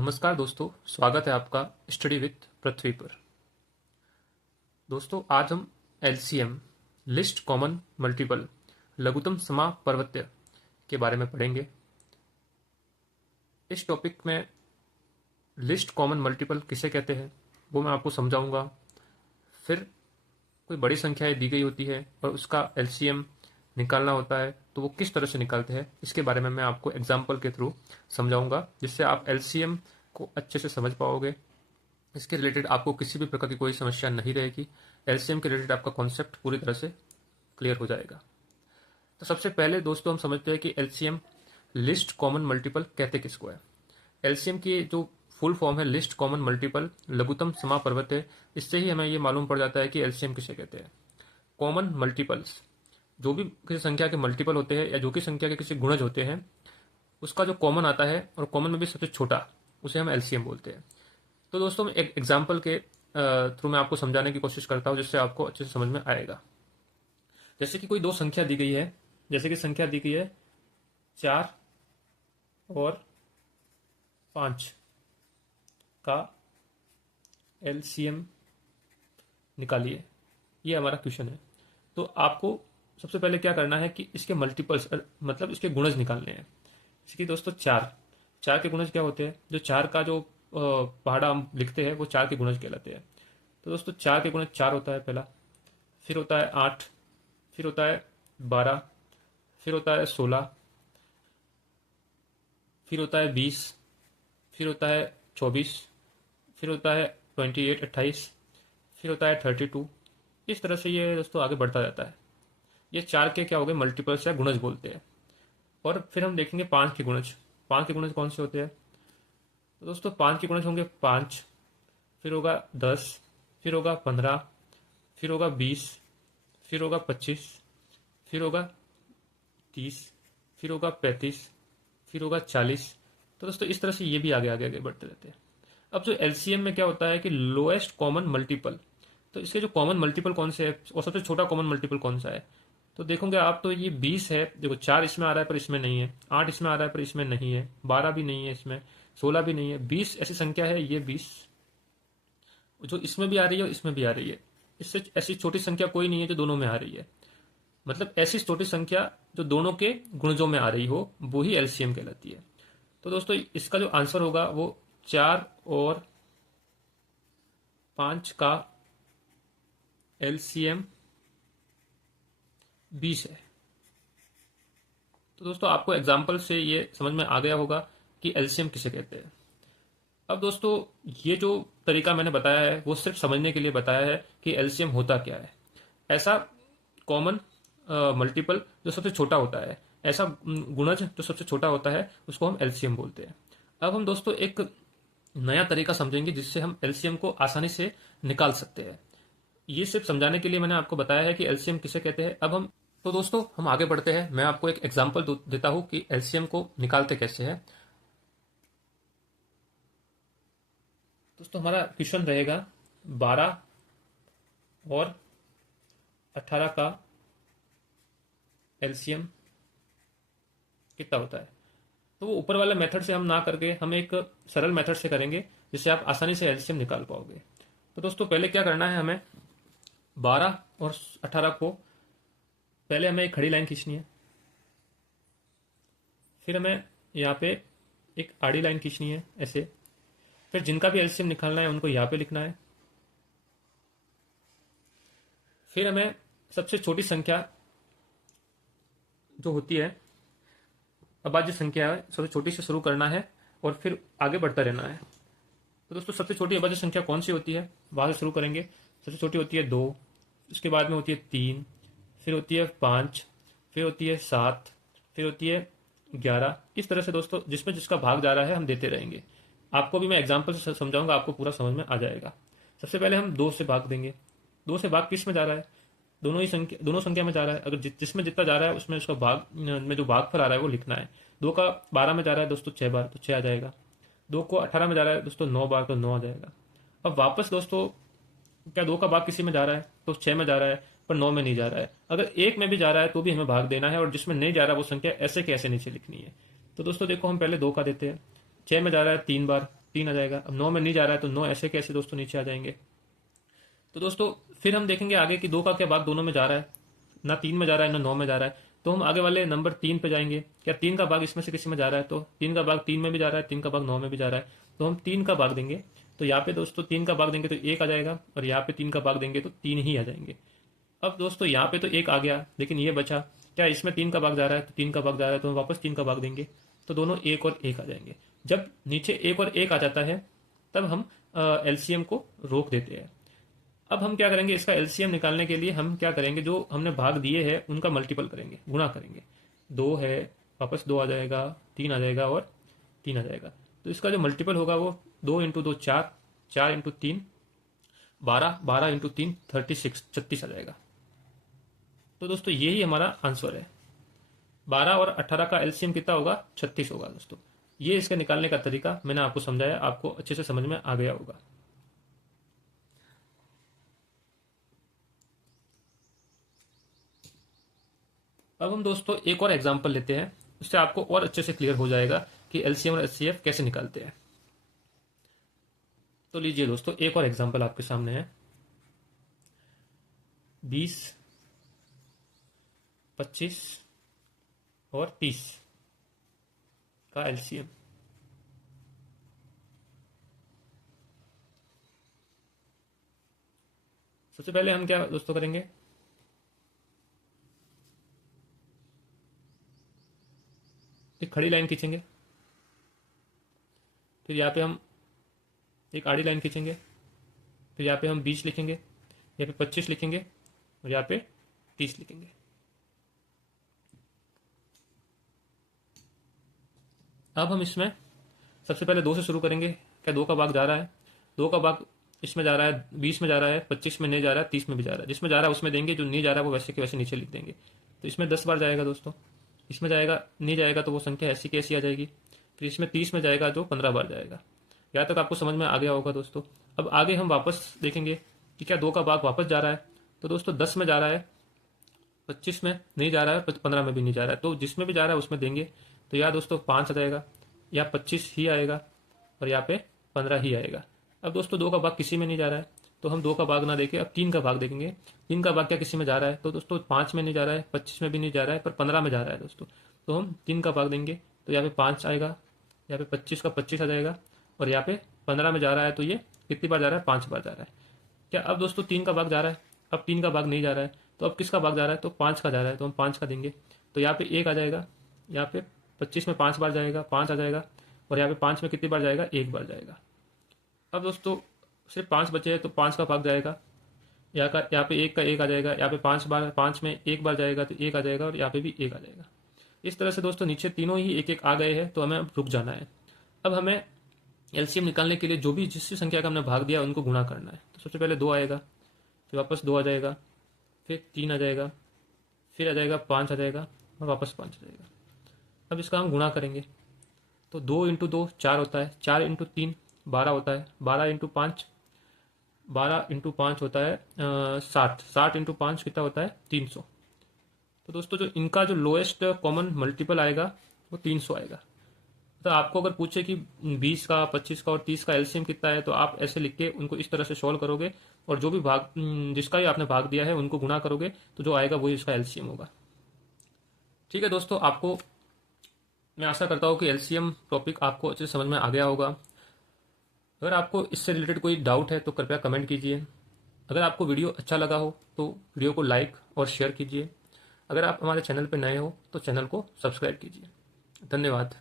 नमस्कार दोस्तों, स्वागत है आपका स्टडी विथ पृथ्वी पर। दोस्तों, आज हम एलसीएम लिस्ट कॉमन मल्टीपल लघुत्तम समापवर्त्य के बारे में पढ़ेंगे। इस टॉपिक में लिस्ट कॉमन मल्टीपल किसे कहते हैं वो मैं आपको समझाऊंगा। फिर कोई बड़ी संख्या दी गई होती है और उसका एलसीएम निकालना होता है तो वो किस तरह से निकालते हैं इसके बारे में मैं आपको एग्जाम्पल के थ्रू समझाऊंगा, जिससे आप एलसीएम को अच्छे से समझ पाओगे। इसके रिलेटेड आपको किसी भी प्रकार की कोई समस्या नहीं रहेगी। एलसीएम के रिलेटेड आपका कॉन्सेप्ट पूरी तरह से क्लियर हो जाएगा। तो सबसे पहले दोस्तों हम समझते हैं कि एलसीएम लिस्ट कॉमन मल्टीपल कहते किसको है। एलसीएम की जो फुल फॉर्म है लिस्ट कॉमन मल्टीपल लघुत्तम समापवर्त्य, इससे ही हमें ये मालूम पड़ जाता है कि एलसीएम किसे कहते हैं। कॉमन मल्टीपल्स, जो भी किसी संख्या के मल्टीपल होते हैं या जो कि संख्या के किसी गुणज होते हैं, उसका जो कॉमन आता है और कॉमन में भी सबसे छोटा, उसे हम एलसीएम बोलते हैं। तो दोस्तों मैं एक एग्जाम्पल के थ्रू मैं आपको समझाने की कोशिश करता हूँ, जिससे आपको अच्छे से समझ में आएगा। जैसे कि कोई दो संख्या दी गई है, जैसे कि संख्या दी गई है 4 और 5 का एलसीएम निकालिए, ये हमारा क्वेश्चन है। तो आपको सबसे पहले क्या करना है कि इसके मल्टीपल्स मतलब इसके गुणज निकालने हैं। जैसे कि दोस्तों 4 के गुणज क्या होते हैं, जो 4 का जो पहाड़ा हम लिखते हैं वो 4 के गुणज कहलाते हैं। तो दोस्तों 4 के गुणज 4 होता है पहला, फिर होता है 8, फिर होता है 12, फिर होता है 16, फिर होता है 20, फिर होता है 24, फिर होता है 28, फिर होता है 32। इस तरह से ये दोस्तों आगे बढ़ता जाता है। ये 4 के क्या हो गए मल्टीपल्स या गुणज बोलते हैं। और फिर हम देखेंगे 5 के गुणज। 5 के गुणज कौन से होते हैं? तो दोस्तों 5 के गुणज होंगे 5, फिर होगा 10, फिर होगा 15, फिर होगा 20, फिर होगा 25, फिर होगा 30, फिर होगा 35, फिर होगा 40। तो दोस्तों इस तरह से ये भी आगे आगे आगे बढ़ते रहते हैं। अब जो एलसीएम में क्या होता है कि लोएस्ट कॉमन मल्टीपल, तो इसके जो कॉमन मल्टीपल कौन से है और सबसे छोटा कॉमन मल्टीपल कौन सा है, तो देखोगे आप तो ये 20 है। देखो 4 इसमें आ रहा है पर इसमें नहीं है, 8 इसमें आ रहा है पर इसमें नहीं है, 12 भी नहीं है इसमें, 16 भी नहीं है, 20 ऐसी संख्या है। ये 20 जो इसमें भी आ रही है और इसमें भी आ रही है। इससे ऐसी छोटी संख्या कोई नहीं है जो दोनों में आ रही है। मतलब ऐसी छोटी संख्या जो दोनों के गुणजों में आ रही हो वो ही एलसीएम कहलाती है। तो दोस्तों इसका जो आंसर होगा वो 4 और 5 का एलसीएम 20 है। तो दोस्तों आपको एग्जाम्पल से ये समझ में आ गया होगा कि एलसीएम किसे कहते हैं। अब दोस्तों ये जो तरीका मैंने बताया है वो सिर्फ समझने के लिए बताया है कि एलसीएम होता क्या है। ऐसा कॉमन मल्टीपल जो सबसे छोटा होता है, ऐसा गुणज जो सबसे छोटा होता है, उसको हम एलसीएम बोलते हैं। अब हम दोस्तों एक नया तरीका समझेंगे जिससे हम एलसीएम को आसानी से निकाल सकते हैं। ये सिर्फ समझाने के लिए मैंने आपको बताया है कि एलसीएम किसे कहते हैं। अब हम तो दोस्तों हम आगे बढ़ते हैं। मैं आपको एक एग्जांपल देता हूं कि एलसीएम को निकालते कैसे हैं। दोस्तों हमारा क्वेश्चन रहेगा 12 और 18 का एलसीएम कितना होता है। तो वो ऊपर वाले मेथड से हम ना करके हम एक सरल मेथड से करेंगे जिससे आप आसानी से एलसीएम निकाल पाओगे। तो दोस्तों पहले क्या करना है, हमें 12 और 18 को पहले हमें एक खड़ी लाइन खींचनी है, फिर हमें यहाँ पे एक आड़ी लाइन खींचनी है ऐसे, फिर जिनका भी एलसीएम निकालना है उनको यहाँ पे लिखना है। फिर हमें सबसे छोटी संख्या जो होती है, अभाज्य संख्या है, सबसे छोटी से शुरू करना है और फिर आगे बढ़ता रहना है। तो दोस्तों सबसे छोटी अभाज्य संख्या कौन सी होती है, वहां से शुरू करेंगे। सबसे छोटी होती है 2, उसके बाद में होती है 3, फिर होती है 5, फिर होती है 7, फिर होती है 11। इस तरह से दोस्तों जिसमें जिसका भाग जा रहा है हम देते रहेंगे। आपको भी मैं एग्जाम्पल से समझाऊंगा, आपको पूरा समझ में आ जाएगा। सबसे पहले हम 2 से भाग देंगे। 2 से भाग किस में जा रहा है, दोनों संख्या में जा रहा है। अगर जिसमें जितना जा रहा है उसमें उसका भाग में जो भागफल आ रहा है वो लिखना है। 2 का 12 में जा रहा है दोस्तों 6 बार, तो 6 आ जाएगा। 2 को 18 में जा रहा है दोस्तों 9 बार, तो 9 आ जाएगा। अब वापस दोस्तों क्या 2 का भाग किसी में जा रहा है तो 6 में जा रहा है, पर 9 में नहीं जा रहा है। अगर 1 में भी जा रहा है तो भी हमें भाग देना है, और जिसमें नहीं जा रहा वो संख्या ऐसे के ऐसे नीचे लिखनी है। तो दोस्तों देखो हम पहले 2 का देते हैं। 6 में जा रहा है 3 बार, 3 आ जाएगा। अब 9 में नहीं जा रहा है तो 9 ऐसे कैसे दोस्तों नीचे आ जाएंगे। तो दोस्तों फिर हम देखेंगे आगे कि 2 का क्या भाग दोनों में जा रहा है, ना 3 में जा रहा है ना 9 में जा रहा है। तो हम आगे वाले नंबर 3 पे जाएंगे, क्या 3 का भाग इसमें से किसी में जा रहा है, तो 3 का भाग 3 में भी जा रहा है, 3 का भाग 9 में भी जा रहा है, तो हम 3 का भाग देंगे। तो यहाँ पे दोस्तों 3 का भाग देंगे तो 1 आ जाएगा, और यहाँ पे 3 का भाग देंगे तो 3 ही आ जाएंगे। अब दोस्तों यहाँ पे तो 1 आ गया, लेकिन ये बचा, क्या इसमें 3 का भाग जा रहा है, तो 3 का भाग जा रहा है तो हम वापस 3 का भाग देंगे, तो दोनों 1 और 1 आ जाएंगे। जब नीचे 1 और 1 आ जाता है तब हम एलसीएम को रोक देते हैं। अब हम क्या करेंगे, इसका एलसीएम निकालने के लिए हम क्या करेंगे, जो हमने भाग दिए हैं उनका मल्टीपल करेंगे, गुणा करेंगे। 2 है, वापस 2 आ जाएगा, 3 आ जाएगा और 3 आ जाएगा। तो इसका जो मल्टीपल होगा वो 2 इंटू 2 4, 4 इंटू 3 12, 12 इंटू 3 36, 36 आ जाएगा। तो दोस्तों यही हमारा आंसर है। 12 और 18 का एलसीएम कितना होगा, 36 होगा दोस्तों। ये इसका निकालने का तरीका मैंने आपको समझाया, आपको अच्छे से समझ में आ गया होगा। अब हम दोस्तों एक और एग्जांपल लेते हैं, उससे आपको और अच्छे से क्लियर हो जाएगा कि एलसीएम और एचसीएफ कैसे निकालते हैं। तो लीजिए दोस्तों एक और एग्जांपल आपके सामने है। 20, 25 और 30 का एलसीएम। सबसे पहले हम क्या दोस्तों करेंगे, एक खड़ी लाइन खींचेंगे, फिर यहाँ पे हम एक आड़ी लाइन खींचेंगे, फिर यहाँ पे हम 20 लिखेंगे, यहाँ पे 25 लिखेंगे और यहाँ पे 30 लिखेंगे। अब हम इसमें सबसे पहले 2 से शुरू करेंगे। क्या 2 का भाग जा रहा है, 2 का भाग इसमें जा रहा है, 20 में जा रहा है, 25 में नहीं जा रहा है, 30 में भी जा रहा है। जिसमें जा रहा है उसमें देंगे, जो नहीं जा रहा है वो वैसे के वैसे नीचे लिख देंगे। तो इसमें 10 बार जाएगा दोस्तों, इसमें जाएगा, नहीं जाएगा तो वो संख्या ऐसी की ऐसी आ जाएगी। फिर इसमें 30 में जाएगा जो 15 बार जाएगा। यहाँ तक आपको समझ में आ गया होगा दोस्तों। अब आगे हम वापस देखेंगे कि क्या 2 का भाग वापस जा रहा है, तो दोस्तों 10 में जा रहा है, 25 में नहीं जा रहा है, 15 में भी नहीं जा रहा है, तो जिसमें भी जा रहा है उसमें देंगे। तो यहाँ दोस्तों 5 आ जाएगा, या 25 ही आएगा और यहाँ पे 15 ही आएगा। अब दोस्तों 2 का भाग किसी में नहीं जा रहा है, तो हम 2 का भाग ना देके अब 3 का भाग देखेंगे। 3 का भाग क्या किसी में जा रहा है, तो दोस्तों 5 में नहीं जा रहा है, 25 में भी नहीं जा रहा है, पर 15 में जा रहा है दोस्तों। तो हम 3 का भाग देंगे, तो यहाँ पे 5 आएगा, यहाँ पे 25 का 25 आ जाएगा, और यहाँ पे 15 में जा रहा है तो ये कितनी बार जा रहा है, 5 बार जा रहा है। क्या अब दोस्तों 3 का भाग जा रहा है, अब 3 का भाग नहीं जा रहा है, तो अब किसका भाग जा रहा है, तो 5 का जा रहा है, तो हम 5 का देंगे। तो यहाँ पे 1 आ जाएगा, यहाँ पे 25 में 5 बार जाएगा, 5 आ जाएगा, और यहाँ पे 5 में कितनी बार जाएगा, 1 बार जाएगा। अब दोस्तों सिर्फ 5 बचे हैं, तो 5 का भाग जाएगा, यहाँ पे 1 का 1 आ जाएगा, यहाँ पे 5 बार, 5 में 1 बार जाएगा तो 1 आ जाएगा, और यहाँ पे भी 1 आ जाएगा। इस तरह से दोस्तों नीचे तीनों ही 1 1 आ गए हैं, तो हमें अब रुक जाना है। अब हमें एलसीएम निकालने के लिए जो भी जिस संख्या का हमने भाग दिया उनको गुणा करना है। तो सबसे पहले 2 आएगा, फिर वापस 2 आ जाएगा, फिर 3 आ जाएगा, फिर आ जाएगा 5 आ जाएगा, और वापस 5 आ जाएगा। अब इसका हम गुणा करेंगे, तो 2 इंटू 2 4 होता है, 4 इंटू 3 12 होता है, 12 इंटू 5 12 इंटू 5 होता है 60, 60 इंटू 5 कितना होता है, 300। तो दोस्तों जो इनका जो लोएस्ट कॉमन मल्टीपल आएगा वो 300 आएगा। तो आपको अगर पूछे कि 20 का, 25 का और 30 का एलसीएम कितना है, तो आप ऐसे लिख के उनको इस तरह से सॉल्व करोगे, और जो भी भाग जिसका ही आपने भाग दिया है उनको गुणा करोगे, तो जो आएगा वही इसका एलसीएम होगा। ठीक है दोस्तों, आपको मैं आशा करता हूँ कि एलसीएम टॉपिक आपको अच्छे से समझ में आ गया होगा। अगर आपको इससे रिलेटेड कोई डाउट है तो कृपया कमेंट कीजिए। अगर आपको वीडियो अच्छा लगा हो तो वीडियो को लाइक और शेयर कीजिए। अगर आप हमारे चैनल पर नए हो तो चैनल को सब्सक्राइब कीजिए। धन्यवाद।